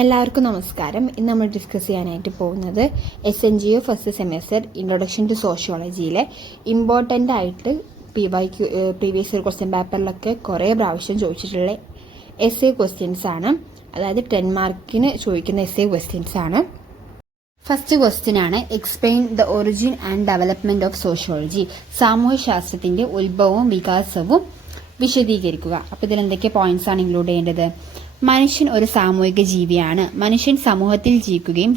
എല്ലാവർക്കും നമസ്കാരം. ഇന്ന് നമ്മൾ ഡിസ്കസ് ചെയ്യാനായിട്ട് പോകുന്നത് SNGO first semester introduction to സോഷ്യോളജിയിലെ ഇമ്പോർട്ടൻ്റ് ആയിട്ട് പ്രീവിയസ് ഇയർ ക്വസ്റ്റ്യൻ പേപ്പറിലൊക്കെ കുറേ പ്രാവശ്യം ചോദിച്ചിട്ടുള്ള എസ്സേ ക്വസ്റ്റ്യൻസ് ആണ്. അതായത് 10 മാർക്കിന് ചോദിക്കുന്ന എസ്സേ ക്വസ്റ്റ്യൻസ് ആണ്. ഫസ്റ്റ് ക്വസ്റ്റ്യൻ ആണ് explain the origin and development of sociology. സാമൂഹ്യശാസ്ത്രത്തിന്റെ ഉത്ഭവവും വികാസവും വിശദീകരിക്കുക. അപ്പോൾ ഇതിൽ എന്തൊക്കെ പോയിന്റ്സ് ആണ് ഇൻക്ലൂഡ് ചെയ്യേണ്ടത്? മനുഷ്യൻ ഒരു സാമൂഹിക ജീവിയാണ്. മനുഷ്യൻ സമൂഹത്തിൽ ജീവിക്കുകയും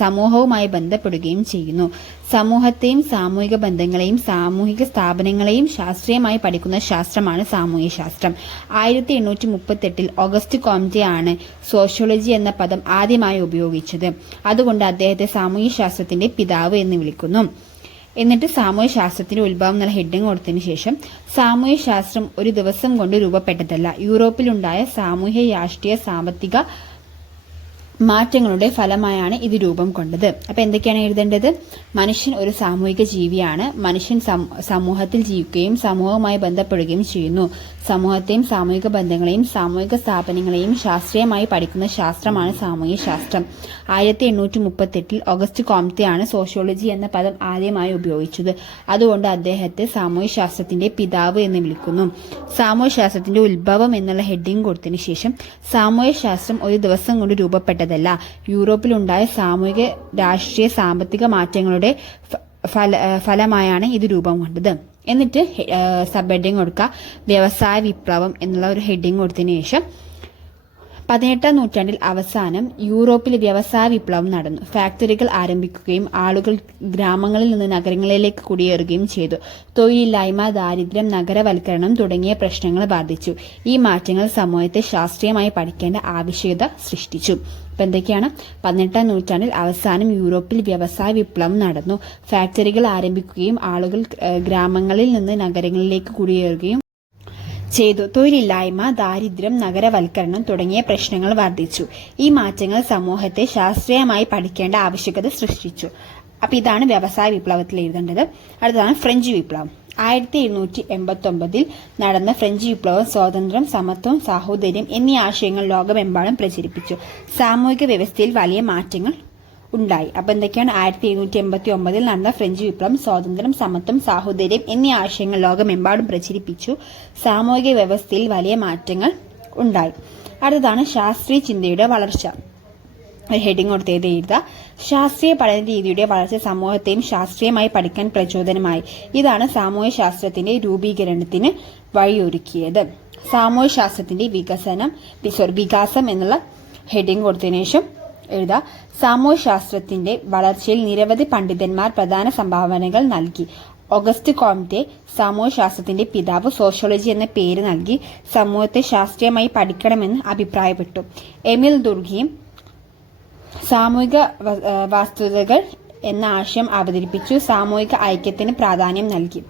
സമൂഹവുമായി ബന്ധപ്പെടുകയും ചെയ്യുന്നു. സമൂഹത്തെയും സാമൂഹിക ബന്ധങ്ങളെയും സാമൂഹിക സ്ഥാപനങ്ങളെയും ശാസ്ത്രീയമായി പഠിക്കുന്ന ശാസ്ത്രമാണ് സാമൂഹ്യ ശാസ്ത്രം. 1838 ഓഗസ്റ്റ് കോംറ്റെ ആണ് സോഷ്യോളജി എന്ന പദം ആദ്യമായി ഉപയോഗിച്ചത്. അതുകൊണ്ട് അദ്ദേഹത്തെ സാമൂഹ്യ ശാസ്ത്രത്തിന്റെ പിതാവ് എന്ന് വിളിക്കുന്നു. എന്നിട്ട് സാമൂഹ്യ ശാസ്ത്രത്തിന്റെ ഉത്ഭവം എന്നുള്ള ഹെഡിങ് കൊടുത്തതിന് ശേഷം സാമൂഹ്യ ശാസ്ത്രം ഒരു ദിവസം കൊണ്ട് രൂപപ്പെട്ടതല്ല. യൂറോപ്പിലുണ്ടായ സാമൂഹ്യ രാഷ്ട്രീയ സാമ്പത്തിക മാറ്റങ്ങളുടെ ഫലമായാണ് ഇത് രൂപം കൊണ്ടത്. അപ്പൊ എന്തൊക്കെയാണ് എഴുതേണ്ടത്? മനുഷ്യൻ ഒരു സാമൂഹിക ജീവിയാണ്. മനുഷ്യൻ സമൂഹത്തിൽ ജീവിക്കുകയും സമൂഹവുമായി ബന്ധപ്പെടുകയും ചെയ്യുന്നു. സമൂഹത്തെയും സാമൂഹിക ബന്ധങ്ങളെയും സാമൂഹിക സ്ഥാപനങ്ങളെയും ശാസ്ത്രീയമായി പഠിക്കുന്ന ശാസ്ത്രമാണ് സാമൂഹ്യ ശാസ്ത്രം. 1838 ഓഗസ്റ്റ് കോംറ്റെ ആണ് സോഷ്യോളജി എന്ന പദം ആദ്യമായി ഉപയോഗിച്ചത്. അതുകൊണ്ട് അദ്ദേഹത്തെ സാമൂഹ്യ ശാസ്ത്രത്തിന്റെ പിതാവ് എന്ന് വിളിക്കുന്നു. സാമൂഹ്യ ശാസ്ത്രത്തിന്റെ ഉത്ഭവം എന്നുള്ള ഹെഡിങ് കൊടുത്തതിന് ശേഷം സാമൂഹ്യ ശാസ്ത്രം ഒരു ദിവസം കൊണ്ട് രൂപപ്പെട്ടതല്ല. യൂറോപ്പിലുണ്ടായ സാമൂഹിക രാഷ്ട്രീയ സാമ്പത്തിക മാറ്റങ്ങളുടെ ഫലമായാണ് ഇത് രൂപം കൊണ്ടത്. എന്നിട്ട് സബ് ഹെഡിങ് കൊടുക്കുക വ്യവസായ വിപ്ലവം എന്നുള്ള ഒരു ഹെഡിങ് കൊടുത്തതിന് ശേഷം 18ാം നൂറ്റാണ്ടിൽ അവസാനം യൂറോപ്പിൽ വ്യവസായ വിപ്ലവം നടന്നു. ഫാക്ടറികൾ ആരംഭിക്കുകയും ആളുകൾ ഗ്രാമങ്ങളിൽ നിന്ന് നഗരങ്ങളിലേക്ക് കുടിയേറുകയും ചെയ്തു. തൊഴിലില്ലായ്മ, ദാരിദ്ര്യം, നഗരവൽക്കരണം തുടങ്ങിയ പ്രശ്നങ്ങൾ വർദ്ധിച്ചു. ഈ മാറ്റങ്ങൾ സമൂഹത്തെ ശാസ്ത്രീയമായി പഠിക്കേണ്ട ആവശ്യകത സൃഷ്ടിച്ചു. ഇപ്പം എന്തൊക്കെയാണ്? 18ാം നൂറ്റാണ്ടിൽ അവസാനം യൂറോപ്പിൽ വ്യവസായ വിപ്ലവം നടന്നു. ഫാക്ടറികൾ ആരംഭിക്കുകയും ആളുകൾ ഗ്രാമങ്ങളിൽ നിന്ന് നഗരങ്ങളിലേക്ക് കുടിയേറുകയും ചെയ്തു. തൊഴിലില്ലായ്മ, ദാരിദ്ര്യം, നഗരവൽക്കരണം തുടങ്ങിയ പ്രശ്നങ്ങൾ വർദ്ധിച്ചു. ഈ മാറ്റങ്ങൾ സമൂഹത്തെ ശാസ്ത്രീയമായി പഠിക്കേണ്ട ആവശ്യകത സൃഷ്ടിച്ചു. അപ്പൊ ഇതാണ് വ്യവസായ വിപ്ലവത്തിൽ എഴുതേണ്ടത്. അടുത്തതാണ് ഫ്രഞ്ച് വിപ്ലവം. 1789 നടന്ന ഫ്രഞ്ച് വിപ്ലവം സ്വാതന്ത്ര്യം, സമത്വം, സാഹോദര്യം എന്നീ ആശയങ്ങൾ ലോകമെമ്പാടും പ്രചരിപ്പിച്ചു. സാമൂഹിക വ്യവസ്ഥയിൽ വലിയ മാറ്റങ്ങൾ ഉണ്ടായി. അപ്പൊ എന്തൊക്കെയാണ്? 1789 നടന്ന ഫ്രഞ്ച് വിപ്ലവം സ്വാതന്ത്ര്യം, സമത്വം, സാഹോദര്യം എന്നീ ആശയങ്ങൾ ലോകമെമ്പാടും പ്രചരിപ്പിച്ചു. സാമൂഹിക വ്യവസ്ഥയിൽ വലിയ മാറ്റങ്ങൾ ഉണ്ടായി. അടുത്തതാണ് ശാസ്ത്രീയ ചിന്തയുടെ വളർച്ച. ഒരു ഹെഡിങ് കൊടുത്ത് എഴുതുക. ശാസ്ത്രീയ പഠന രീതിയുടെ വളർച്ച സമൂഹത്തെയും ശാസ്ത്രീയമായി പഠിക്കാൻ പ്രചോദനമായി. ഇതാണ് സാമൂഹ്യ ശാസ്ത്രത്തിന്റെ രൂപീകരണത്തിന് വഴിയൊരുക്കിയത്. സാമൂഹ്യ ശാസ്ത്രത്തിന്റെ വികാസം എന്നുള്ള ഹെഡിങ് കൊടുത്തതിനു ശേഷം എഴുതുക. സാമൂഹ്യ ശാസ്ത്രത്തിന്റെ വളർച്ചയിൽ നിരവധി പണ്ഡിതന്മാർ പ്രധാന സംഭാവനകൾ നൽകി. ഓഗസ്റ്റ് കോംറ്റെ സാമൂഹ്യ ശാസ്ത്രത്തിന്റെ പിതാവ്. സോഷ്യോളജി എന്ന പേര് നൽകി. സമൂഹത്തെ ശാസ്ത്രീയമായി പഠിക്കണമെന്ന് അഭിപ്രായപ്പെട്ടു. എമിൽ ദുർഖീം സാമൂഹിക വസ്തുതകൾ എന്ന ആശയം അവതരിപ്പിച്ചു. സാമൂഹിക ഐക്യത്തിന് പ്രാധാന്യം നൽകി.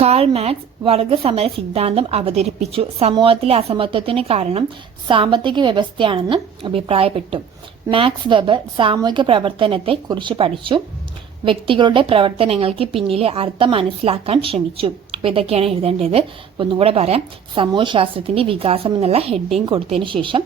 കാൾ മാർക്സ് വർഗസമര സിദ്ധാന്തം അവതരിപ്പിച്ചു. സമൂഹത്തിലെ അസമത്വത്തിന് കാരണം സാമ്പത്തിക വ്യവസ്ഥയാണെന്ന് അഭിപ്രായപ്പെട്ടു. മാക്സ് വെബർ സാമൂഹിക പ്രവർത്തനത്തെ കുറിച്ച് പഠിച്ചു. വ്യക്തികളുടെ പ്രവർത്തനങ്ങൾക്ക് പിന്നിലെ അർത്ഥം മനസ്സിലാക്കാൻ ശ്രമിച്ചു. അപ്പൊ ഇതൊക്കെയാണ് എഴുതേണ്ടത്. ഒന്നുകൂടെ പറയാം. സമൂഹശാസ്ത്രത്തിന്റെ വികാസം എന്നുള്ള ഹെഡിങ് കൊടുത്തതിന് ശേഷം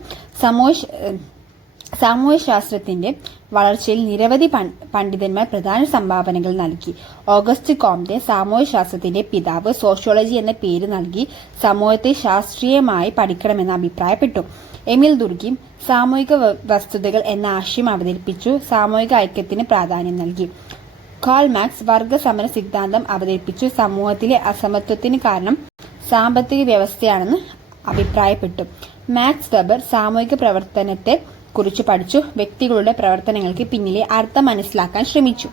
സാമൂഹ്യശാസ്ത്രത്തിന്റെ വളർച്ചയിൽ നിരവധി പണ്ഡിതന്മാർ പ്രധാന സംഭാവനകൾ നൽകി. ഓഗസ്റ്റ് കോംറ്റെ സാമൂഹ്യശാസ്ത്രത്തിന്റെ പിതാവ്. സോഷ്യോളജി എന്ന പേര് നൽകി. സമൂഹത്തെ ശാസ്ത്രീയമായി പഠിക്കണമെന്ന് അഭിപ്രായപ്പെട്ടു. എമിൽ ദുർഖീം സാമൂഹിക വസ്തുതകൾ എന്ന ആശയം അവതരിപ്പിച്ചു. സാമൂഹിക ഐക്യത്തിന് പ്രാധാന്യം നൽകി. കാൾ മാർക്സ് വർഗസമര സിദ്ധാന്തം അവതരിപ്പിച്ചു. സമൂഹത്തിലെ അസമത്വത്തിന് കാരണം സാമ്പത്തിക വ്യവസ്ഥയാണെന്ന് അഭിപ്രായപ്പെട്ടു. മാക്സ് വെബർ സാമൂഹിക പ്രവർത്തനത്തെ കുറിച്ച് പഠിച്ചു. വ്യക്തികളുടെ പ്രവർത്തനങ്ങൾക്ക് പിന്നിലെ അർത്ഥം മനസ്സിലാക്കാൻ ശ്രമിച്ചു.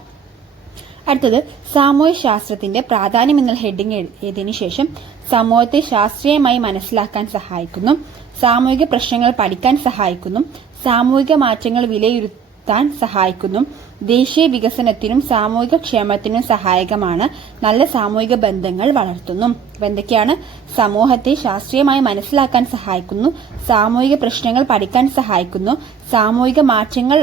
അടുത്തത് സാമൂഹ്യ ശാസ്ത്രത്തിന്റെ പ്രാധാന്യം എന്ന ഹെഡിങ് എഴുതിയതിനു ശേഷം സമൂഹത്തെ ശാസ്ത്രീയമായി മനസ്സിലാക്കാൻ സഹായിക്കുന്നു. സാമൂഹിക പ്രശ്നങ്ങൾ പഠിക്കാൻ സഹായിക്കുന്നു. സാമൂഹിക മാറ്റങ്ങൾ വിലയിരുത്താൻ സഹായിക്കുന്നു. ദേശീയ വികസനത്തിനും സാമൂഹിക ക്ഷേമത്തിനും സഹായകമാണ്. നല്ല സാമൂഹിക ബന്ധങ്ങൾ വളർത്തുന്നു. അപ്പൊ എന്തൊക്കെയാണ്? സമൂഹത്തെ ശാസ്ത്രീയമായി മനസ്സിലാക്കാൻ സഹായിക്കുന്നു. സാമൂഹിക പ്രശ്നങ്ങൾ പഠിക്കാൻ സഹായിക്കുന്നു. സാമൂഹിക മാറ്റങ്ങൾ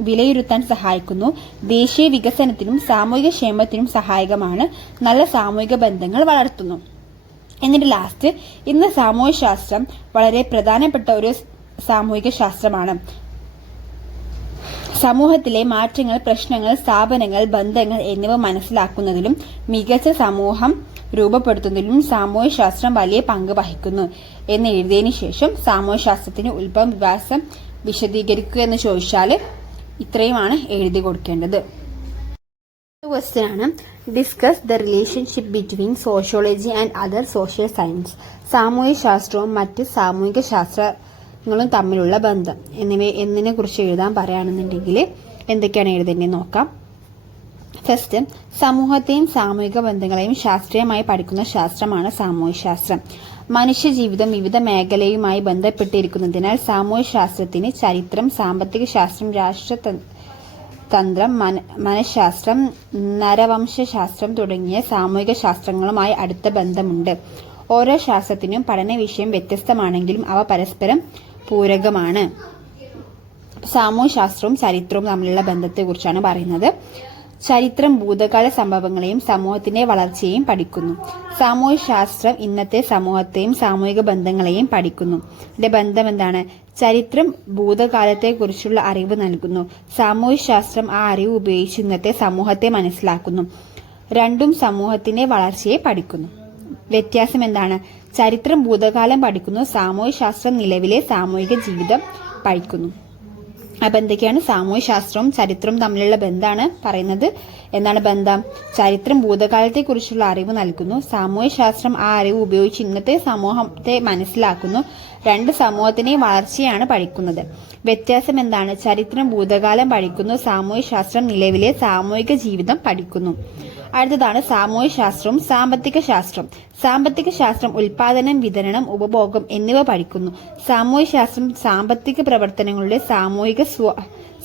വിലയിരുത്താൻ സഹായിക്കുന്നു. ദേശീയ വികസനത്തിനും സാമൂഹിക ക്ഷേമത്തിനും സഹായകമാണ്. നല്ല സാമൂഹിക ബന്ധങ്ങൾ വളർത്തുന്നു. എന്നിട്ട് ലാസ്റ്റ്, ഇന്ന് സാമൂഹ്യശാസ്ത്രം വളരെ പ്രധാനപ്പെട്ട ഒരു സാമൂഹിക ശാസ്ത്രമാണ്. സമൂഹത്തിലെ മാറ്റങ്ങൾ, പ്രശ്നങ്ങൾ, സ്ഥാപനങ്ങൾ, ബന്ധങ്ങൾ എന്നിവ മനസ്സിലാക്കുന്നതിലും മികച്ച സമൂഹം രൂപപ്പെടുത്തുന്നതിലും സാമൂഹ്യ ശാസ്ത്രം വലിയ പങ്ക് വഹിക്കുന്നു എന്ന് എഴുതിയതിനു ശേഷം സാമൂഹ്യ ശാസ്ത്രത്തിന് ഉത്ഭവം വികാസം വിശദീകരിക്കുക എന്ന് ചോദിച്ചാൽ ഇത്രയുമാണ് എഴുതി കൊടുക്കേണ്ടത്. ക്വസ്റ്റ്യൻ ആണ്, discuss the relationship between sociology and other social science. സാമൂഹ്യ ശാസ്ത്രവും മറ്റ് സാമൂഹിക ശാസ്ത്രങ്ങളും തമ്മിലുള്ള ബന്ധം എന്നതിനെ കുറിച്ച് എഴുതാൻ പറയുകയാണെന്നുണ്ടെങ്കിൽ എന്തൊക്കെയാണ് എഴുതേണ്ടത് നോക്കാം. ഫസ്റ്റ്, സമൂഹത്തെയും സാമൂഹിക ബന്ധങ്ങളെയും ശാസ്ത്രീയമായി പഠിക്കുന്ന ശാസ്ത്രമാണ് സാമൂഹ്യ ശാസ്ത്രം. മനുഷ്യ ജീവിതം വിവിധ മേഖലയുമായി ബന്ധപ്പെട്ടിരിക്കുന്നതിനാൽ സാമൂഹ്യ ശാസ്ത്രത്തിന് ചരിത്രം, സാമ്പത്തിക ശാസ്ത്രം, രാഷ്ട്രതന്ത്രം, മനഃശാസ്ത്രം, നരവംശശാസ്ത്രം തുടങ്ങിയ സാമൂഹിക ശാസ്ത്രങ്ങളുമായി അടുത്ത ബന്ധമുണ്ട്. ഓരോ ശാസ്ത്രത്തിനും പഠന വിഷയം വ്യത്യസ്തമാണെങ്കിലും അവ പരസ്പരം പൂരകമാണ്. സാമൂഹ്യ ശാസ്ത്രവും ചരിത്രവും തമ്മിലുള്ള ബന്ധത്തെക്കുറിച്ചാണ് പറയുന്നത്. ചരിത്രം ഭൂതകാല സംഭവങ്ങളെയും സമൂഹത്തിന്റെ വളർച്ചയെയും പഠിക്കുന്നു. സാമൂഹ്യ ശാസ്ത്രം ഇന്നത്തെ സമൂഹത്തെയും സാമൂഹിക ബന്ധങ്ങളെയും പഠിക്കുന്നു. ഇതിന്റെ ബന്ധം എന്താണ്? ചരിത്രം ഭൂതകാലത്തെക്കുറിച്ചുള്ള അറിവ് നൽകുന്നു. സാമൂഹ്യ ശാസ്ത്രം ആ അറിവ് ഉപയോഗിച്ച് ഇന്നത്തെ സമൂഹത്തെ മനസ്സിലാക്കുന്നു. രണ്ടും സമൂഹത്തിന്റെ വളർച്ചയെ പഠിക്കുന്നു. വ്യത്യാസം എന്താണ്? ചരിത്രം ഭൂതകാലം പഠിക്കുന്നു, സാമൂഹ്യ ശാസ്ത്രം നിലവിലെ സാമൂഹിക ജീവിതം പഠിക്കുന്നു. അപ്പൊ എന്തൊക്കെയാണ് സാമൂഹ്യ ശാസ്ത്രവും ചരിത്രവും തമ്മിലുള്ള ബന്ധമാണ് പറയുന്നത്. എന്താണ് ബന്ധം? ചരിത്രം ഭൂതകാലത്തെ കുറിച്ചുള്ള അറിവ് നൽകുന്നു. സാമൂഹ്യ ശാസ്ത്രം ആ അറിവ് ഉപയോഗിച്ച് ഇന്നത്തെ സമൂഹത്തെ മനസ്സിലാക്കുന്നു. രണ്ട് സമൂഹത്തിനെയും വളർച്ചയാണ് പഠിക്കുന്നത്. വ്യത്യാസം എന്താണ്? ചരിത്രം ഭൂതകാലം പഠിക്കുന്നു, സാമൂഹ്യ ശാസ്ത്രം നിലവിലെ സാമൂഹിക ജീവിതം പഠിക്കുന്നു. അടുത്തതാണ് സാമൂഹ്യ ശാസ്ത്രവും സാമ്പത്തിക ശാസ്ത്രം. സാമ്പത്തിക ശാസ്ത്രം ഉൽപാദനം, വിതരണം, ഉപഭോഗം എന്നിവ പഠിക്കുന്നു. സാമൂഹ്യ ശാസ്ത്രം സാമ്പത്തിക പ്രവർത്തനങ്ങളുടെ സാമൂഹിക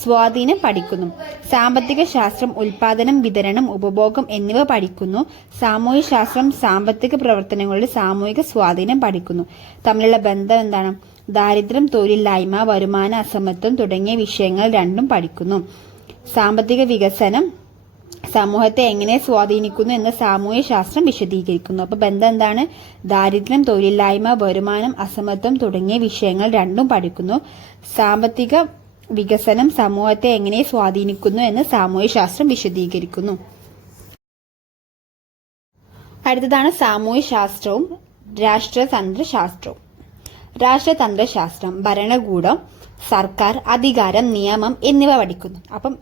സ്വാധീനം പഠിക്കുന്നു. സാമ്പത്തിക ശാസ്ത്രം ഉൽപാദനം, വിതരണം, ഉപഭോഗം എന്നിവ പഠിക്കുന്നു. സാമൂഹ്യ ശാസ്ത്രം സാമ്പത്തിക പ്രവർത്തനങ്ങളുടെ സാമൂഹിക സ്വാധീനം പഠിക്കുന്നു. തമ്മിലുള്ള ബന്ധം എന്താണ്? ദാരിദ്ര്യം, തൊഴിലില്ലായ്മ, വരുമാന അസമത്വം തുടങ്ങിയ വിഷയങ്ങൾ രണ്ടും പഠിക്കുന്നു. സാമ്പത്തിക വികസനം സമൂഹത്തെ എങ്ങനെ സ്വാധീനിക്കുന്നു എന്ന് സാമൂഹ്യ ശാസ്ത്രം വിശദീകരിക്കുന്നു. അപ്പൊ ബന്ധം എന്താണ്? ദാരിദ്ര്യം, തൊഴിലില്ലായ്മ, വരുമാനം, അസമത്വം തുടങ്ങിയ വിഷയങ്ങൾ രണ്ടും പഠിക്കുന്നു. സാമ്പത്തിക വികസനം സമൂഹത്തെ എങ്ങനെ സ്വാധീനിക്കുന്നു എന്ന് സാമൂഹ്യ ശാസ്ത്രം വിശദീകരിക്കുന്നു. അടുത്തതാണ് സാമൂഹ്യ ശാസ്ത്രവും രാഷ്ട്രതന്ത്രശാസ്ത്രവും. രാഷ്ട്രതന്ത്രശാസ്ത്രം ഭരണകൂടം, സർക്കാർ, അധികാരം, നിയമം എന്നിവ പഠിക്കുന്നു. അപ്പം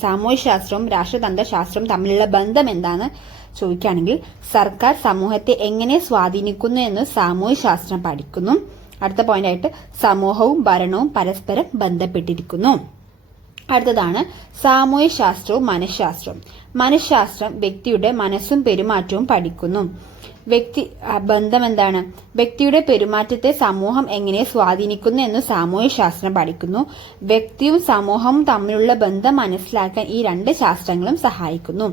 സാമൂഹ്യ ശാസ്ത്രവും രാഷ്ട്രതന്ത്രശാസ്ത്രവും തമ്മിലുള്ള ബന്ധം എന്താന്ന് ചോദിക്കുകയാണെങ്കിൽ സർക്കാർ സമൂഹത്തെ എങ്ങനെ സ്വാധീനിക്കുന്നു എന്ന് സാമൂഹ്യ ശാസ്ത്രം പഠിക്കുന്നു. അടുത്ത പോയിന്റ് ആയിട്ട് സമൂഹവും ഭരണവും പരസ്പരം ബന്ധപ്പെട്ടിരിക്കുന്നു. അടുത്തതാണ് സാമൂഹ്യ ശാസ്ത്രവും മനഃശാസ്ത്രവും. മനഃശാസ്ത്രം വ്യക്തിയുടെ മനസ്സും പെരുമാറ്റവും പഠിക്കുന്നു. ബന്ധം എന്താണ്? വ്യക്തിയുടെ പെരുമാറ്റത്തെ സമൂഹം എങ്ങനെ സ്വാധീനിക്കുന്നു എന്ന് സാമൂഹ്യ ശാസ്ത്രം പഠിക്കുന്നു. വ്യക്തിയും സമൂഹവും തമ്മിലുള്ള ബന്ധം മനസ്സിലാക്കാൻ ഈ രണ്ട് ശാസ്ത്രങ്ങളും സഹായിക്കുന്നു.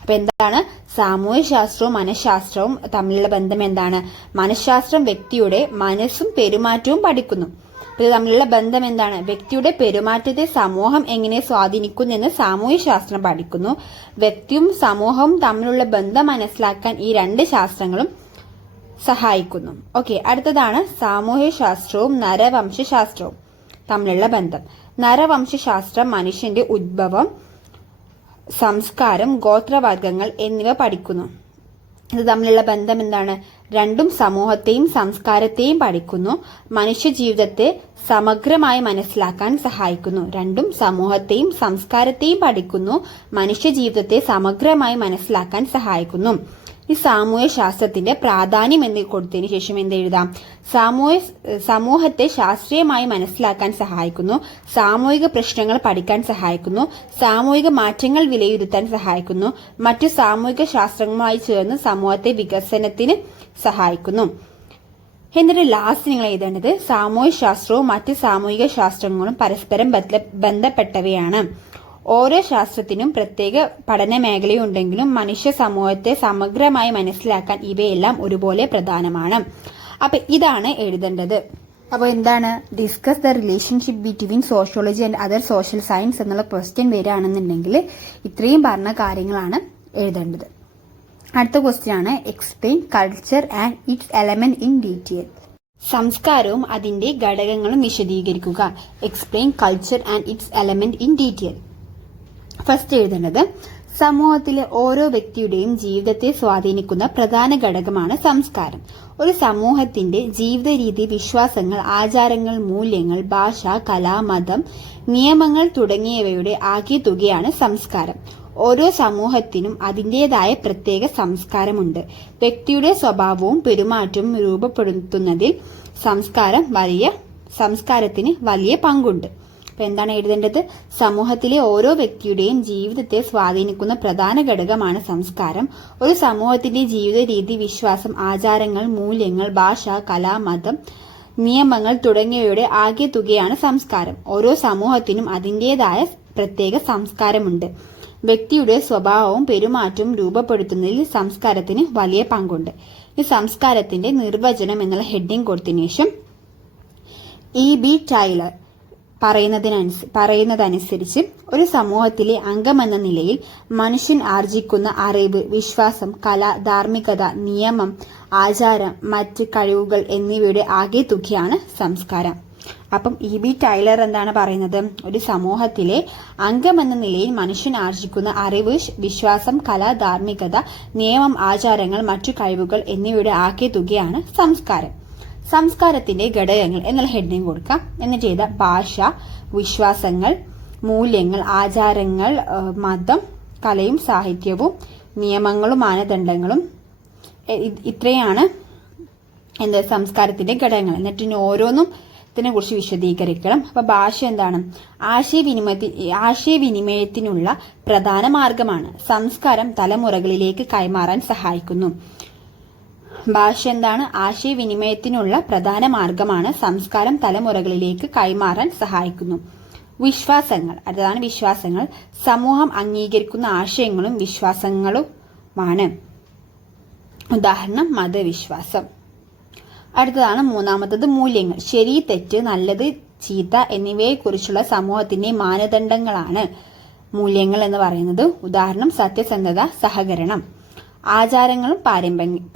അപ്പൊ എന്താണ് സാമൂഹ്യ ശാസ്ത്രവും മനഃശാസ്ത്രവും തമ്മിലുള്ള ബന്ധം എന്താണ്? മനഃശാസ്ത്രം വ്യക്തിയുടെ മനസ്സും പെരുമാറ്റവും പഠിക്കുന്നു. ഇത് തമ്മിലുള്ള ബന്ധം എന്താണ്? വ്യക്തിയുടെ പെരുമാറ്റത്തെ സമൂഹം എങ്ങനെ സ്വാധീനിക്കുന്നു എന്ന് സാമൂഹ്യ ശാസ്ത്രം പഠിക്കുന്നു. വ്യക്തിയും സമൂഹവും തമ്മിലുള്ള ബന്ധം മനസ്സിലാക്കാൻ ഈ രണ്ട് ശാസ്ത്രങ്ങളും സഹായിക്കുന്നു. ഓക്കെ, അടുത്തതാണ് സാമൂഹ്യ ശാസ്ത്രവും നരവംശശാസ്ത്രവും തമ്മിലുള്ള ബന്ധം. നരവംശശാസ്ത്രം മനുഷ്യന്റെ ഉദ്ഭവം, സംസ്കാരം, ഗോത്രവർഗങ്ങൾ എന്നിവ പഠിക്കുന്നു. ഇത് തമ്മിലുള്ള ബന്ധം എന്താണ്? രണ്ടും സമൂഹത്തെയും സംസ്കാരത്തെയും പഠിക്കുന്നു. മനുഷ്യ ജീവിതത്തെ സമഗ്രമായി മനസ്സിലാക്കാൻ സഹായിക്കുന്നു. രണ്ടും സമൂഹത്തെയും സംസ്കാരത്തെയും പഠിക്കുന്നു. മനുഷ്യ ജീവിതത്തെ സമഗ്രമായി മനസ്സിലാക്കാൻ സഹായിക്കുന്നു. ഈ സാമൂഹ്യ ശാസ്ത്രത്തിന്റെ പ്രാധാന്യം എന്ന് കൊടുത്തതിന് ശേഷം എന്തെഴുതാം? സമൂഹത്തെ ശാസ്ത്രീയമായി മനസ്സിലാക്കാൻ സഹായിക്കുന്നു. സാമൂഹിക പ്രശ്നങ്ങൾ പഠിക്കാൻ സഹായിക്കുന്നു. സാമൂഹിക മാറ്റങ്ങൾ വിലയിരുത്താൻ സഹായിക്കുന്നു. മറ്റു സാമൂഹിക ശാസ്ത്രങ്ങളുമായി ചേർന്ന് സമൂഹത്തെ വികസനത്തിന് സഹായിക്കുന്നു. എന്നിട്ട് ലാസ്റ്റ് നിങ്ങൾ എഴുതേണ്ടത് സാമൂഹ്യ ശാസ്ത്രവും മറ്റ് സാമൂഹിക ശാസ്ത്രങ്ങളും പരസ്പരം ബന്ധപ്പെട്ടവയാണ്. ഓരോ ശാസ്ത്രത്തിനും പ്രത്യേക പഠന മേഖലയുണ്ടെങ്കിലും മനുഷ്യ സമൂഹത്തെ സമഗ്രമായി മനസ്സിലാക്കാൻ ഇവയെല്ലാം ഒരുപോലെ പ്രധാനമാണ്. അപ്പൊ ഇതാണ് എഴുതേണ്ടത്. അപ്പോൾ എന്താണ്? Discuss the relationship between sociology and other social science എന്നുള്ള ക്വസ്റ്റ്യൻ വരികയാണെന്നുണ്ടെങ്കിൽ ഇത്രയും പറഞ്ഞ കാര്യങ്ങളാണ് എഴുതേണ്ടത്. അടുത്ത ക്വസ്റ്റ്യൻ ആണ് explain culture and its element in detail. സംസ്കാരവും അതിന്റെ ഘടകങ്ങളും വിശദീകരിക്കുക. Explain culture and its element in detail. First എഴുതേണ്ടത് സമൂഹത്തിലെ ഓരോ വ്യക്തിയുടെയും ജീവിതത്തെ സ്വാധീനിക്കുന്ന പ്രധാന ഘടകമാണ് സംസ്കാരം. ഒരു സമൂഹത്തിന്റെ ജീവിത രീതി, വിശ്വാസങ്ങൾ, ആചാരങ്ങൾ, മൂല്യങ്ങൾ, ഭാഷ, കല, മതം, നിയമങ്ങൾ തുടങ്ങിയവയുടെ ആകെ തുകയാണ് സംസ്കാരം. ഓരോ സമൂഹത്തിനും അതിന്റേതായ പ്രത്യേക സംസ്കാരമുണ്ട്. വ്യക്തിയുടെ സ്വഭാവവും പെരുമാറ്റവും രൂപപ്പെടുത്തുന്നതിൽ സംസ്കാരത്തിന് വലിയ പങ്കുണ്ട്. അപ്പൊ എന്താണ് എഴുതേണ്ടത്? സമൂഹത്തിലെ ഓരോ വ്യക്തിയുടെയും ജീവിതത്തെ സ്വാധീനിക്കുന്ന പ്രധാന ഘടകമാണ് സംസ്കാരം. ഒരു സമൂഹത്തിന്റെ ജീവിത രീതി, വിശ്വാസം, ആചാരങ്ങൾ, മൂല്യങ്ങൾ, ഭാഷ, കല, മതം, നിയമങ്ങൾ തുടങ്ങിയവയുടെ ആകെ തുകയാണ് സംസ്കാരം. ഓരോ സമൂഹത്തിനും അതിന്റേതായ പ്രത്യേക സംസ്കാരമുണ്ട്. വ്യക്തിയുടെ സ്വഭാവവും പെരുമാറ്റവും രൂപപ്പെടുത്തുന്നതിൽ സംസ്കാരത്തിന് വലിയ പങ്കുണ്ട്. ഈ സംസ്കാരത്തിന്റെ നിർവചനം എന്നുള്ള ഹെഡിങ് കൊടുത്തതിനു ശേഷം E.B. ടൈലർ പറയുന്നതനുസരിച്ച് ഒരു സമൂഹത്തിലെ അംഗമെന്ന നിലയിൽ മനുഷ്യൻ ആർജിക്കുന്ന അറിവ്, വിശ്വാസം, കല, ധാർമ്മികത, നിയമം, ആചാരം, മറ്റ് കഴിവുകൾ എന്നിവയുടെ ആകെ തുകയാണ് സംസ്കാരം. അപ്പം E.B. ടൈലർ എന്താണ് പറയുന്നത്? ഒരു സമൂഹത്തിലെ അംഗമെന്ന നിലയിൽ മനുഷ്യൻ ആർജിക്കുന്ന അറിവ്, വിശ്വാസം, കല, ധാർമ്മികത, നിയമം, ആചാരങ്ങൾ, മറ്റു കഴിവുകൾ എന്നിവയുടെ ആകെ തുകയാണ് സംസ്കാരം. സംസ്കാരത്തിന്റെ ഘടകങ്ങൾ എന്നുള്ള ഹെഡിങ് കൊടുക്കാം. എന്നിട്ട് ചെയ്ത ഭാഷ, വിശ്വാസങ്ങൾ, മൂല്യങ്ങൾ, ആചാരങ്ങൾ, മതം, കലയും സാഹിത്യവും, നിയമങ്ങളും മാനദണ്ഡങ്ങളും, ഇത്രയാണ് സംസ്കാരത്തിന്റെ ഘടകങ്ങൾ. എന്നിട്ട് ഇനി ഓരോന്നും ഇതിനെ കുറിച്ച് വിശദീകരിക്കണം. അപ്പൊ ഭാഷ എന്താണ്? ആശയവിനിമയത്തിനുള്ള പ്രധാന മാർഗമാണ്. സംസ്കാരം തലമുറകളിലേക്ക് കൈമാറാൻ സഹായിക്കുന്നു. ഭാഷ എന്താണ്? ആശയവിനിമയത്തിനുള്ള പ്രധാന മാർഗമാണ്. സംസ്കാരം തലമുറകളിലേക്ക് കൈമാറാൻ സഹായിക്കുന്നു. വിശ്വാസങ്ങൾ, അതാണ് വിശ്വാസങ്ങൾ സമൂഹം അംഗീകരിക്കുന്ന ആശയങ്ങളും വിശ്വാസങ്ങളുമാണ്. ഉദാഹരണം മതവിശ്വാസം. അടുത്തതാണ് മൂന്നാമത്തത് മൂല്യങ്ങൾ. ശരി, തെറ്റ്, നല്ലത്, ചീത്ത എന്നിവയെക്കുറിച്ചുള്ള സമൂഹത്തിന്റെ മാനദണ്ഡങ്ങളാണ് മൂല്യങ്ങൾ എന്ന് പറയുന്നത്. ഉദാഹരണം സത്യസന്ധത, സഹകരണം. ആചാരങ്ങളും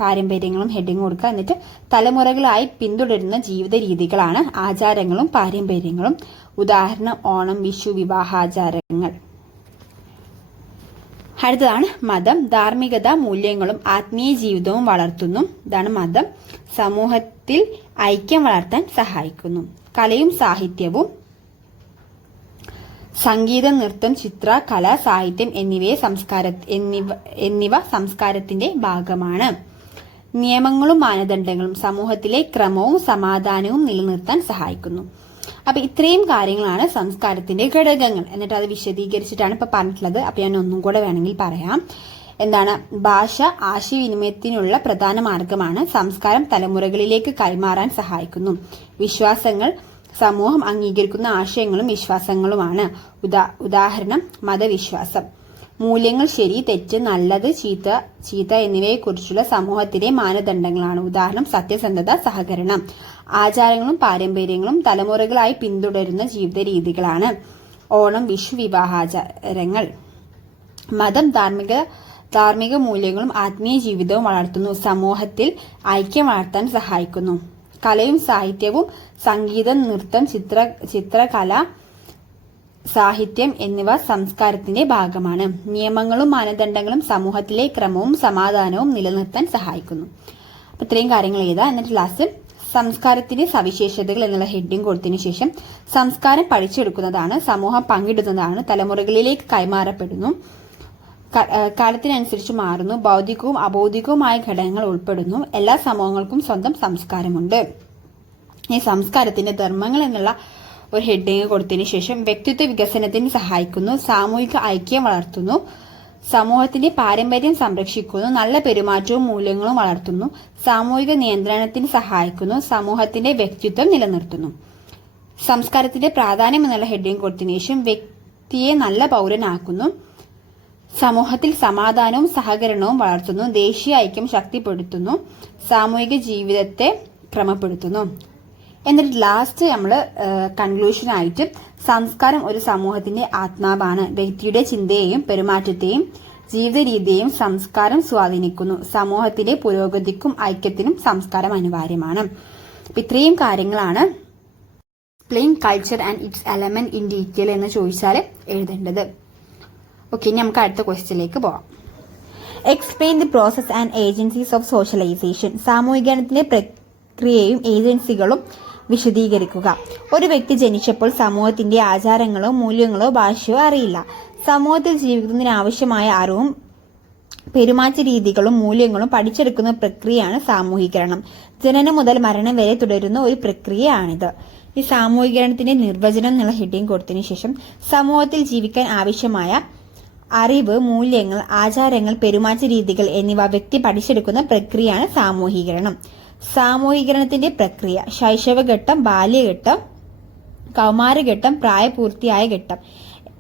പാരമ്പര്യങ്ങളും ഹെഡിങ് കൊടുക്കുക. എന്നിട്ട് തലമുറകളായി പിന്തുടരുന്ന ജീവിത രീതികളാണ് ആചാരങ്ങളും പാരമ്പര്യങ്ങളും. ഉദാഹരണം ഓണം, വിഷു, വിവാഹാചാരങ്ങൾ. അടുത്തതാണ് മതം. ധാർമ്മികത, മൂല്യങ്ങളും ആത്മീയ ജീവിതവും വളർത്തുന്നു. ഇതാണ് മതം. സമൂഹത്തിൽ ഐക്യം വളർത്താൻ സഹായിക്കുന്നു. കലയും സാഹിത്യവും, സംഗീതം, നൃത്തം, ചിത്ര, കല, സാഹിത്യം എന്നിവ സംസ്കാരത്തിന്റെ ഭാഗമാണ്. നിയമങ്ങളും മാനദണ്ഡങ്ങളും സമൂഹത്തിലെ ക്രമവും സമാധാനവും നിലനിർത്താൻ സഹായിക്കുന്നു. അപ്പൊ ഇത്രയും കാര്യങ്ങളാണ് സംസ്കാരത്തിന്റെ ഘടകങ്ങൾ. എന്നിട്ട് അത് വിശദീകരിച്ചിട്ടാണ് ഇപ്പൊ പറഞ്ഞിട്ടുള്ളത്. അപ്പൊ ഞാൻ ഒന്നും കൂടെ വേണമെങ്കിൽ പറയാം. എന്താണ്? ഭാഷ ആശയവിനിമയത്തിനുള്ള പ്രധാന മാർഗമാണ്. സംസ്കാരം തലമുറകളിലേക്ക് കൈമാറാൻ സഹായിക്കുന്നു. വിശ്വാസങ്ങൾ സമൂഹം അംഗീകരിക്കുന്ന ആശയങ്ങളും വിശ്വാസങ്ങളുമാണ്. ഉദാഹരണം മതവിശ്വാസം. മൂല്യങ്ങൾ ശരി, തെറ്റ്, നല്ലത്, ചീത്ത എന്നിവയെക്കുറിച്ചുള്ള സമൂഹത്തിലെ മാനദണ്ഡങ്ങളാണ്. ഉദാഹരണം സത്യസന്ധത, സഹകരണം. ആചാരങ്ങളും പാരമ്പര്യങ്ങളും തലമുറകളായി പിന്തുടരുന്ന ജീവിത രീതികളാണ്. ഓണം, വിഷു, വിവാഹാചാരങ്ങൾ. മതം ധാർമ്മിക മൂല്യങ്ങളും ആത്മീയ ജീവിതവും വളർത്തുന്നു. സമൂഹത്തിൽ ഐക്യം വളർത്താൻ സഹായിക്കുന്നു. കലയും സാഹിത്യവും സംഗീതം, നൃത്തം, ചിത്രകല, സാഹിത്യം എന്നിവ സംസ്കാരത്തിന്റെ ഭാഗമാണ്. നിയമങ്ങളും മാനദണ്ഡങ്ങളും സമൂഹത്തിലെ ക്രമവും സമാധാനവും നിലനിർത്താൻ സഹായിക്കുന്നു. അപ്പൊ ഇത്രയും കാര്യങ്ങൾ എഴുതാം. എന്നിട്ട് ലാസ്റ്റ് സംസ്കാരത്തിന്റെ സവിശേഷതകൾ എന്നുള്ള ഹെഡിങ് കൊടുത്തതിനു ശേഷം സംസ്കാരം പഠിച്ചെടുക്കുന്നതാണ്, സമൂഹം പങ്കിടുന്നതാണ്, തലമുറകളിലേക്ക് കൈമാറപ്പെടുന്നു, കാലത്തിനനുസരിച്ച് മാറുന്നു, ഭൗതികവും അഭൗതികവുമായ ഘടകങ്ങൾ ഉൾപ്പെടുന്നു. എല്ലാ സമൂഹങ്ങൾക്കും സ്വന്തം സംസ്കാരമുണ്ട്. ഈ സംസ്കാരത്തിന്റെ ധർമ്മങ്ങൾ എന്നുള്ള ഒരു ഹെഡിങ് കൊടുത്തതിനു ശേഷം വ്യക്തിത്വ വികസനത്തിന് സഹായിക്കുന്നു, സാമൂഹിക ഐക്യം വളർത്തുന്നു, സമൂഹത്തിന്റെ പാരമ്പര്യം സംരക്ഷിക്കുന്നു, നല്ല പെരുമാറ്റവും മൂല്യങ്ങളും വളർത്തുന്നു, സാമൂഹിക നിയന്ത്രണത്തിന് സഹായിക്കുന്നു, സമൂഹത്തിന്റെ വ്യക്തിത്വം നിലനിർത്തുന്നു. സംസ്കാരത്തിന്റെ പ്രാധാന്യം എന്നുള്ള ഹെഡിങ് കൊടുത്തതിനു ശേഷം വ്യക്തിയെ നല്ല പൗരനാക്കുന്നു, സമൂഹത്തിൽ സമാധാനവും സഹകരണവും വളർത്തുന്നു, ദേശീയ ഐക്യം ശക്തിപ്പെടുത്തുന്നു, സാമൂഹിക ജീവിതത്തെ ക്രമപ്പെടുത്തുന്നു. എന്നിട്ട് ലാസ്റ്റ് നമ്മൾ കൺക്ലൂഷനായിട്ട് സംസ്കാരം ഒരു സമൂഹത്തിന്റെ ആത്മാവാണ്. വ്യക്തിയുടെ ചിന്തയെയും പെരുമാറ്റത്തെയും ജീവിത രീതിയെയും സംസ്കാരം സ്വാധീനിക്കുന്നു. സമൂഹത്തിലെ പുരോഗതിക്കും ഐക്യത്തിനും സംസ്കാരം അനിവാര്യമാണ്. അപ്പം ഇത്രയും കാര്യങ്ങളാണ് explain culture and its element in detail എന്ന് ചോദിച്ചാൽ എഴുതേണ്ടത്. ഓക്കെ, ഇനി നമുക്ക് അടുത്ത ക്വസ്റ്റ്യനിലേക്ക് പോവാം. Explain the process and agencies of socialisation. സാമൂഹികരണത്തിന്റെ പ്രക്രിയയും ഏജൻസികളും വിശദീകരിക്കുക. ഒരു വ്യക്തി ജനിച്ചപ്പോൾ സമൂഹത്തിന്റെ ആചാരങ്ങളോ മൂല്യങ്ങളോ ഭാഷയോ അറിയില്ല. സമൂഹത്തിൽ ജീവിക്കുന്നതിന് ആവശ്യമായ അറിവും പെരുമാറ്റ രീതികളും മൂല്യങ്ങളും പഠിച്ചെടുക്കുന്ന പ്രക്രിയയാണ് സാമൂഹികരണം. ജനനം മുതൽ മരണം വരെ തുടരുന്ന ഒരു പ്രക്രിയയാണിത്. ഈ സാമൂഹികരണത്തിന്റെ നിർവചനം എന്നുള്ള ഹെഡിങ് കൊടുത്തതിനു ശേഷം സമൂഹത്തിൽ ജീവിക്കാൻ ആവശ്യമായ അറിവ്, മൂല്യങ്ങൾ, ആചാരങ്ങൾ, പെരുമാറ്റ രീതികൾ എന്നിവ വ്യക്തി പഠിച്ചെടുക്കുന്ന പ്രക്രിയയാണ് സാമൂഹികരണം. സാമൂഹികരണത്തിന്റെ പ്രക്രിയ ശൈശവഘട്ടം, ബാല്യഘട്ടം, കൗമാരഘട്ടം, പ്രായപൂർത്തിയായ ഘട്ടം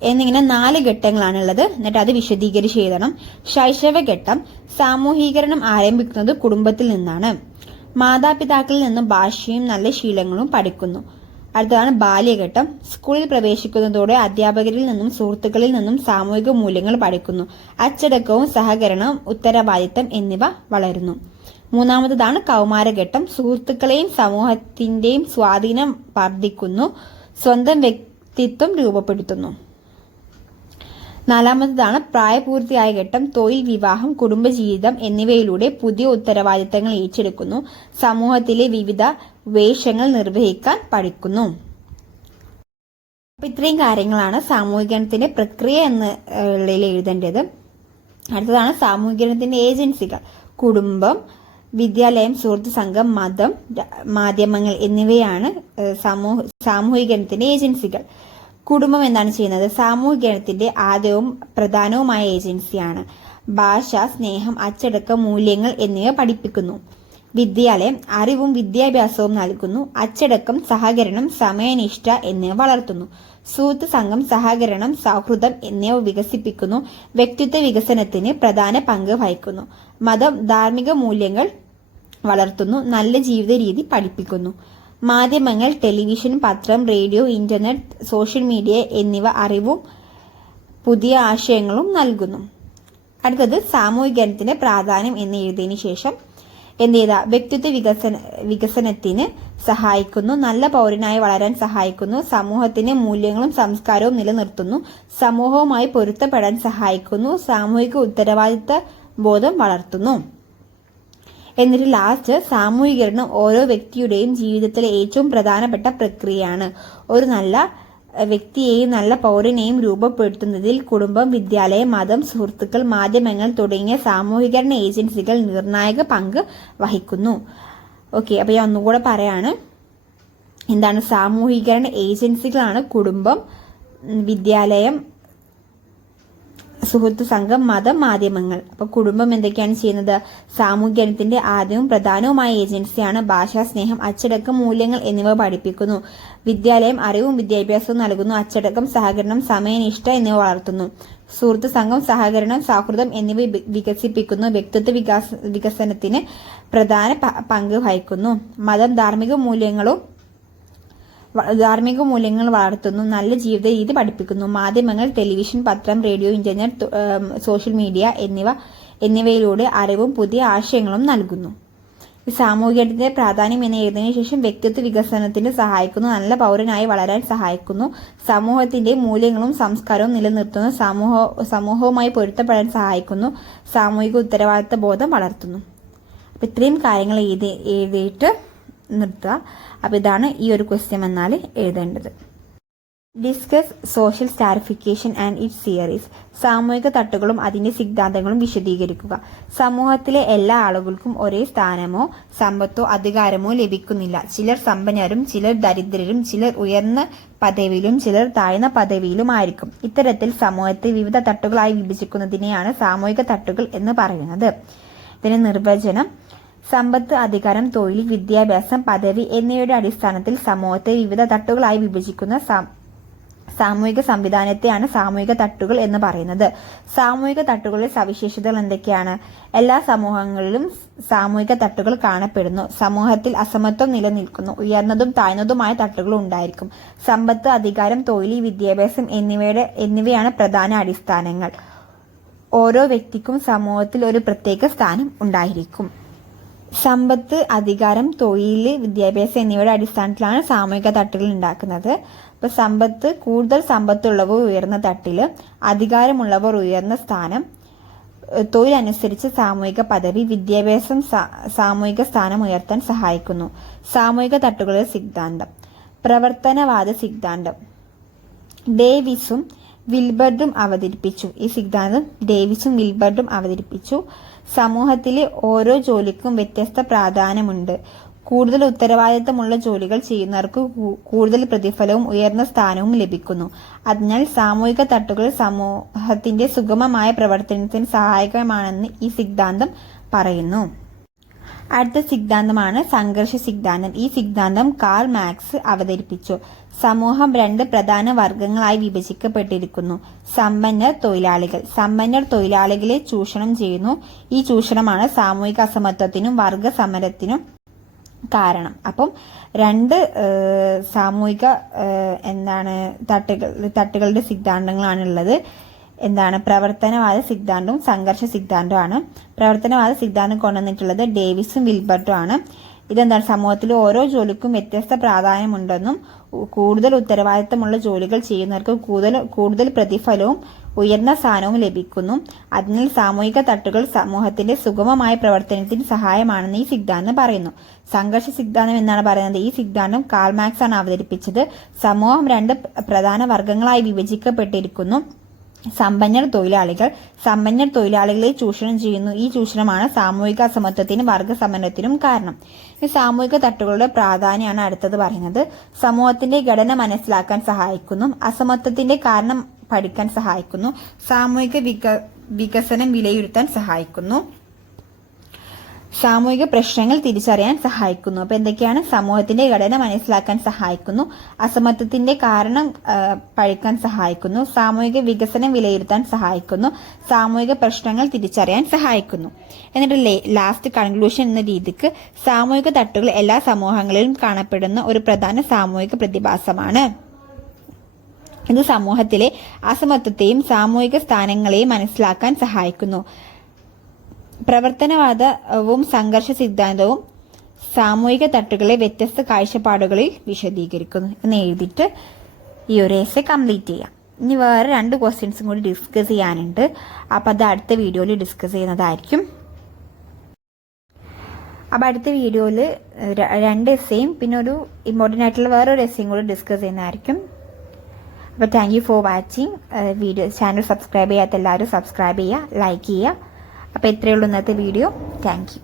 എന്നിങ്ങനെ 4 ഘട്ടങ്ങളാണുള്ളത്. എന്നിട്ട് അത് വിശദീകരിച്ച് എഴുതണം. ശൈശവഘട്ടം സാമൂഹികരണം ആരംഭിക്കുന്നത് കുടുംബത്തിൽ നിന്നാണ്. മാതാപിതാക്കളിൽ നിന്നും ഭാഷയും നല്ല ശീലങ്ങളും പഠിക്കുന്നു. അടുത്തതാണ് ബാല്യഘട്ടം. സ്കൂളിൽ പ്രവേശിക്കുന്നതോടെ അധ്യാപകരിൽ നിന്നും സുഹൃത്തുക്കളിൽ നിന്നും സാമൂഹിക മൂല്യങ്ങൾ പഠിക്കുന്നു. അച്ചടക്കവും സഹകരണവും ഉത്തരവാദിത്തം എന്നിവ വളരുന്നു. മൂന്നാമതാണ് കൗമാരഘട്ടം. സുഹൃത്തുക്കളെയും സമൂഹത്തിന്റെയും സ്വാധീനം വർദ്ധിക്കുന്നു. സ്വന്തം വ്യക്തിത്വം രൂപപ്പെടുത്തുന്നു. നാലാമതാണ് പ്രായപൂർത്തിയായ ഘട്ടം. തൊഴിൽ, വിവാഹം, കുടുംബജീവിതം എന്നിവയിലൂടെ പുതിയ ഉത്തരവാദിത്തങ്ങൾ ഏറ്റെടുക്കുന്നു. സമൂഹത്തിലെ വിവിധ വേഷങ്ങൾ നിർവഹിക്കാൻ പഠിക്കുന്നു. അപ്പൊ ഇത്രയും കാര്യങ്ങളാണ് സാമൂഹികരണത്തിന്റെ പ്രക്രിയ എന്നുള്ളതിൽ എഴുതേണ്ടത്. അടുത്തതാണ് സാമൂഹികരണത്തിന്റെ ഏജൻസികൾ. കുടുംബം, വിദ്യാലയം, സുഹൃത്ത് സംഘം, മതം, മാധ്യമങ്ങൾ എന്നിവയാണ് സാമൂഹികരണത്തിന്റെ ഏജൻസികൾ. കുടുംബം എന്താണ് ചെയ്യുന്നത്? സാമൂഹികരണത്തിന്റെ ആദ്യവും പ്രധാനവുമായ ഏജൻസിയാണ്. ഭാഷ, സ്നേഹം, അച്ചടക്കം, മൂല്യങ്ങൾ എന്നിവ പഠിപ്പിക്കുന്നു. വിദ്യാലയം അറിവും വിദ്യാഭ്യാസവും നൽകുന്നു. അച്ചടക്കം, സഹകരണം, സമയനിഷ്ഠ എന്നിവ വളർത്തുന്നു. സുഹൃത്ത് സംഘം സഹകരണം, സൗഹൃദം എന്നിവ വികസിപ്പിക്കുന്നു. വ്യക്തിത്വ വികസനത്തിന് പ്രധാന പങ്ക് വഹിക്കുന്നു. മതം ധാർമ്മിക മൂല്യങ്ങൾ വളർത്തുന്നു. നല്ല ജീവിത രീതി പഠിപ്പിക്കുന്നു. മാധ്യമങ്ങൾ ടെലിവിഷൻ, പത്രം, റേഡിയോ, ഇന്റർനെറ്റ്, സോഷ്യൽ മീഡിയ എന്നിവ അറിവും പുതിയ ആശയങ്ങളും നൽകുന്നു. അടുത്തത് സാമൂഹികരണത്തിന്റെ പ്രാധാന്യം എന്ന് എഴുതിയതിനു ശേഷം എന്ത് ചെയ്താ വ്യക്തിത്വ വികസനത്തിന് സഹായിക്കുന്നു. നല്ല പൗരനായി വളരാൻ സഹായിക്കുന്നു. സമൂഹത്തിന്റെ മൂല്യങ്ങളും സംസ്കാരവും നിലനിർത്തുന്നു. സമൂഹവുമായി പൊരുത്തപ്പെടാൻ സഹായിക്കുന്നു. സാമൂഹിക ഉത്തരവാദിത്ത ബോധം വളർത്തുന്നു. എന്നിട്ട് ലാസ്റ്റ് സാമൂഹികരണം ഓരോ വ്യക്തിയുടെയും ജീവിതത്തിലെ ഏറ്റവും പ്രധാനപ്പെട്ട പ്രക്രിയയാണ്. ഒരു നല്ല വ്യക്തിയെയും നല്ല പൗരനെയും രൂപപ്പെടുത്തുന്നതിൽ കുടുംബം, വിദ്യാലയം, മതം, സുഹൃത്തുക്കൾ, മാധ്യമങ്ങൾ തുടങ്ങിയ സാമൂഹികരണ ഏജൻസികൾ നിർണായക പങ്ക് വഹിക്കുന്നു. ഓക്കെ, അപ്പൊ ഞാൻ ഒന്നുകൂടെ പറയാണ്. എന്താണ് സാമൂഹികരണ ഏജൻസികളാണ് കുടുംബം, വിദ്യാലയം, സുഹൃത്ത് സംഘം, മതം, മാധ്യമങ്ങൾ. അപ്പൊ കുടുംബം എന്തൊക്കെയാണ് ചെയ്യുന്നത്? സാമൂഹികരണത്തിന്റെ ആദ്യവും പ്രധാനവുമായ ഏജൻസിയാണ്. ഭാഷ, സ്നേഹം, അച്ചടക്കം, മൂല്യങ്ങൾ എന്നിവ പഠിപ്പിക്കുന്നു. വിദ്യാലയം അറിവും വിദ്യാഭ്യാസവും നൽകുന്നു. അച്ചടക്കം, സഹകരണം, സമയനിഷ്ഠ എന്നിവ വളർത്തുന്നു. സുഹൃത്ത് സംഘം സഹകരണം, സൗഹൃദം എന്നിവ വികസിപ്പിക്കുന്നു. വ്യക്തിത്വ വികസനത്തിന് പ്രധാന പങ്ക് വഹിക്കുന്നു. മതം ധാർമ്മിക മൂല്യങ്ങൾ വളർത്തുന്നു. നല്ല ജീവിത രീതി പഠിപ്പിക്കുന്നു. മാധ്യമങ്ങൾ ടെലിവിഷൻ, പത്രം, റേഡിയോ, ഇന്റർനെറ്റ്, സോഷ്യൽ മീഡിയ എന്നിവയിലൂടെ അറിവും പുതിയ ആശയങ്ങളും നൽകുന്നു. സാമൂഹികത്തിന്റെ പ്രാധാന്യം എന്ന് എഴുതിയതിനു ശേഷം വ്യക്തിത്വ വികസനത്തിന് സഹായിക്കുന്നു. നല്ല പൗരനായി വളരാൻ സഹായിക്കുന്നു. സമൂഹത്തിന്റെ മൂല്യങ്ങളും സംസ്കാരവും നിലനിർത്തുന്നു. സമൂഹവുമായി പൊരുത്തപ്പെടാൻ സഹായിക്കുന്നു. സാമൂഹിക ഉത്തരവാദിത്ത ബോധം വളർത്തുന്നു. അപ്പൊ ഇത്രയും കാര്യങ്ങൾ എഴുതിയിട്ട് നിർത്തുക. അപ്പൊ ഇതാണ് ഈ ഒരു ക്വസ്റ്റ്യൻ എന്നാൽ എഴുതേണ്ടത്. Discuss social stratification and its theories. സാമൂഹിക തട്ടുകളും അതിന്റെ സിദ്ധാന്തങ്ങളും വിശദീകരിക്കുക. സമൂഹത്തിലെ എല്ലാ ആളുകൾക്കും ഒരേ സ്ഥാനമോ സമ്പത്തോ അധികാരമോ ലഭിക്കുന്നില്ല. ചിലർ സമ്പന്നരും ചിലർ ദരിദ്രരും, ചിലർ ഉയർന്ന പദവിയിലും ചിലർ താഴ്ന്ന പദവിയിലും ആയിരിക്കും. ഇത്തരത്തിൽ സമൂഹത്തെ വിവിധ തട്ടുകളായി വിഭജിക്കുന്നതിനെയാണ് സാമൂഹിക തട്ടുകൾ എന്ന് പറയുന്നത്. ഇതിന്റെ നിർവചനം: സമ്പത്ത്, അധികാരം, തൊഴിൽ, വിദ്യാഭ്യാസം, പദവി എന്നിവയുടെ അടിസ്ഥാനത്തിൽ സമൂഹത്തെ വിവിധ തട്ടുകളായി വിഭജിക്കുന്ന സാമൂഹിക സംവിധാനത്തെയാണ് സാമൂഹിക തട്ടുകൾ എന്ന് പറയുന്നത്. സാമൂഹിക തട്ടുകളുടെ സവിശേഷതകൾ എന്തൊക്കെയാണ്? എല്ലാ സമൂഹങ്ങളിലും സാമൂഹിക തട്ടുകൾ കാണപ്പെടുന്നു. സമൂഹത്തിൽ അസമത്വം നിലനിൽക്കുന്നു. ഉയർന്നതും താഴ്ന്നതുമായ തട്ടുകൾ ഉണ്ടായിരിക്കും. സമ്പത്ത്, അധികാരം, തൊഴിൽ, വിദ്യാഭ്യാസം എന്നിവയാണ് പ്രധാന അടിസ്ഥാനങ്ങൾ. ഓരോ വ്യക്തിക്കും സമൂഹത്തിൽ ഒരു പ്രത്യേക സ്ഥാനം ഉണ്ടായിരിക്കും. സമ്പത്ത്, അധികാരം, തൊഴിൽ, വിദ്യാഭ്യാസം എന്നിവയുടെ അടിസ്ഥാനത്തിലാണ് സാമൂഹിക തട്ടുകൾ ഉണ്ടാക്കുന്നത്. ഇപ്പൊ കൂടുതൽ സമ്പത്തുള്ളവർ ഉയർന്ന തട്ടില്, അധികാരമുള്ളവർ ഉയർന്ന സ്ഥാനം, തൊഴിലനുസരിച്ച് സാമൂഹിക പദവി, വിദ്യാഭ്യാസം സാമൂഹിക സ്ഥാനം ഉയർത്താൻ സഹായിക്കുന്നു. സാമൂഹിക തട്ടുകളുടെ സിദ്ധാന്തം. പ്രവർത്തനവാദ സിദ്ധാന്തം ഡേവിസും വിൽബർട്ടും അവതരിപ്പിച്ചു. ഈ സിദ്ധാന്തം ഡേവിസും വിൽബർട്ടും അവതരിപ്പിച്ചു. സമൂഹത്തിലെ ഓരോ ജോലിക്കും വ്യത്യസ്ത പ്രാധാന്യമുണ്ട്. കൂടുതൽ ഉത്തരവാദിത്തമുള്ള ജോലികൾ ചെയ്യുന്നവർക്ക് കൂടുതൽ പ്രതിഫലവും ഉയർന്ന സ്ഥാനവും ലഭിക്കുന്നു. അതിനാൽ സാമൂഹിക തട്ടുകൾ സമൂഹത്തിന്റെ സുഗമമായ പ്രവർത്തനത്തിന് സഹായകമാണെന്ന് ഈ സിദ്ധാന്തം പറയുന്നു. അടുത്ത സിദ്ധാന്തമാണ് സംഘർഷ സിദ്ധാന്തം. ഈ സിദ്ധാന്തം കാൾ മാർക്സ് അവതരിപ്പിച്ചു. സമൂഹം 2 പ്രധാന വർഗങ്ങളായി വിഭജിക്കപ്പെട്ടിരിക്കുന്നു. സമ്പന്നർ, തൊഴിലാളികൾ. സമ്പന്നർ തൊഴിലാളികളെ ചൂഷണം ചെയ്യുന്നു. ഈ ചൂഷണമാണ് സാമൂഹിക അസമത്വത്തിനും വർഗ സമരത്തിനും കാരണം. അപ്പം 2 സാമൂഹിക തട്ടുകളുടെ സിദ്ധാന്തങ്ങളാണുള്ളത്. പ്രവർത്തനവാദ സിദ്ധാന്തവും സംഘർഷ സിദ്ധാന്തവുമാണ്. പ്രവർത്തനവാദ സിദ്ധാന്തം കൊണ്ടുവന്നിട്ടുള്ളത് ഡേവിസും വിൽബർട്ടും ആണ്. സമൂഹത്തിൽ ഓരോ ജോലിക്കും വ്യത്യസ്ത പ്രാധാന്യമുണ്ടെന്നും കൂടുതൽ ഉത്തരവാദിത്തമുള്ള ജോലികൾ ചെയ്യുന്നവർക്ക് കൂടുതൽ പ്രതിഫലവും ഉയർന്ന സ്ഥാനവും ലഭിക്കുന്നു. അതിനാൽ സാമൂഹിക തട്ടുകൾ സമൂഹത്തിന്റെ സുഗമമായ പ്രവർത്തനത്തിന് സഹായമാണെന്ന് ഈ സിദ്ധാന്തം പറയുന്നു. സംഘർഷ സിദ്ധാന്തം എന്നാണ് പറയുന്നത്. ഈ സിദ്ധാന്തം കാൾ മാർക്സ് ആണ് അവതരിപ്പിച്ചത്. സമൂഹം 2 പ്രധാന വർഗങ്ങളായി വിഭജിക്കപ്പെട്ടിരിക്കുന്നു. സമ്പന്നർ, തൊഴിലാളികൾ. സമ്പന്നർ തൊഴിലാളികളെ ചൂഷണം ചെയ്യുന്നു. ഈ ചൂഷണമാണ് സാമൂഹിക അസമത്വത്തിനും വർഗ സമരത്തിനും കാരണം. ഈ സാമൂഹിക തട്ടുകളുടെ പ്രാധാന്യമാണ് അടുത്തത് പറയുന്നത്. സമൂഹത്തിന്റെ ഘടന മനസ്സിലാക്കാൻ സഹായിക്കുന്നു. അസമത്വത്തിന്റെ കാരണം പഠിക്കാൻ സഹായിക്കുന്നു. സാമൂഹിക വികസനം വിലയിരുത്താൻ സഹായിക്കുന്നു. സാമൂഹിക പ്രശ്നങ്ങൾ തിരിച്ചറിയാൻ സഹായിക്കുന്നു. അപ്പൊ എന്തൊക്കെയാണ്? സമൂഹത്തിന്റെ ഘടന മനസ്സിലാക്കാൻ സഹായിക്കുന്നു, അസമത്വത്തിന്റെ കാരണം പഠിക്കാൻ സഹായിക്കുന്നു, സാമൂഹിക വികസനം വിലയിരുത്താൻ സഹായിക്കുന്നു, സാമൂഹിക പ്രശ്നങ്ങൾ തിരിച്ചറിയാൻ സഹായിക്കുന്നു. എന്നിട്ട് ലാസ്റ്റ് കൺക്ലൂഷൻ എന്ന രീതിക്ക് സാമൂഹിക തട്ടുകൾ എല്ലാ സമൂഹങ്ങളിലും കാണപ്പെടുന്ന ഒരു പ്രധാന സാമൂഹിക പ്രതിഭാസമാണ്. ഇത് സമൂഹത്തിലെ അസമത്വത്തെയും സാമൂഹിക സ്ഥാനങ്ങളെയും മനസ്സിലാക്കാൻ സഹായിക്കുന്നു. പ്രവർത്തനവാദവും സംഘർഷ സിദ്ധാന്തവും സാമൂഹിക തട്ടുകളെ വ്യത്യസ്ത കാഴ്ചപ്പാടുകളിൽ വിശദീകരിക്കുന്നു എന്ന് എഴുതിയിട്ട് ഈ ഒരു എസ്സേ കംപ്ലീറ്റ് ചെയ്യാം. ഇനി വേറെ 2 ക്വസ്റ്റ്യൻസും കൂടി ഡിസ്കസ് ചെയ്യാനുണ്ട്. അപ്പം അത് അടുത്ത വീഡിയോയിൽ ഡിസ്കസ് ചെയ്യുന്നതായിരിക്കും. അപ്പം അടുത്ത വീഡിയോയിൽ 2 എസ്സേയും പിന്നെ ഒരു ഇമ്പോർട്ടൻ്റ് ആയിട്ടുള്ള വേറൊരു എസ്സേയും കൂടി ഡിസ്കസ് ചെയ്യുന്നതായിരിക്കും. അപ്പോൾ thank you for watching. Channel subscribe ചെയ്യാത്ത എല്ലാവരും സബ്സ്ക്രൈബ് ചെയ്യുക, ലൈക്ക് ചെയ്യുക. അപ്പോൾ ഇത്രയേ ഉള്ളൂ ഇന്നത്തെ വീഡിയോ. Thank you.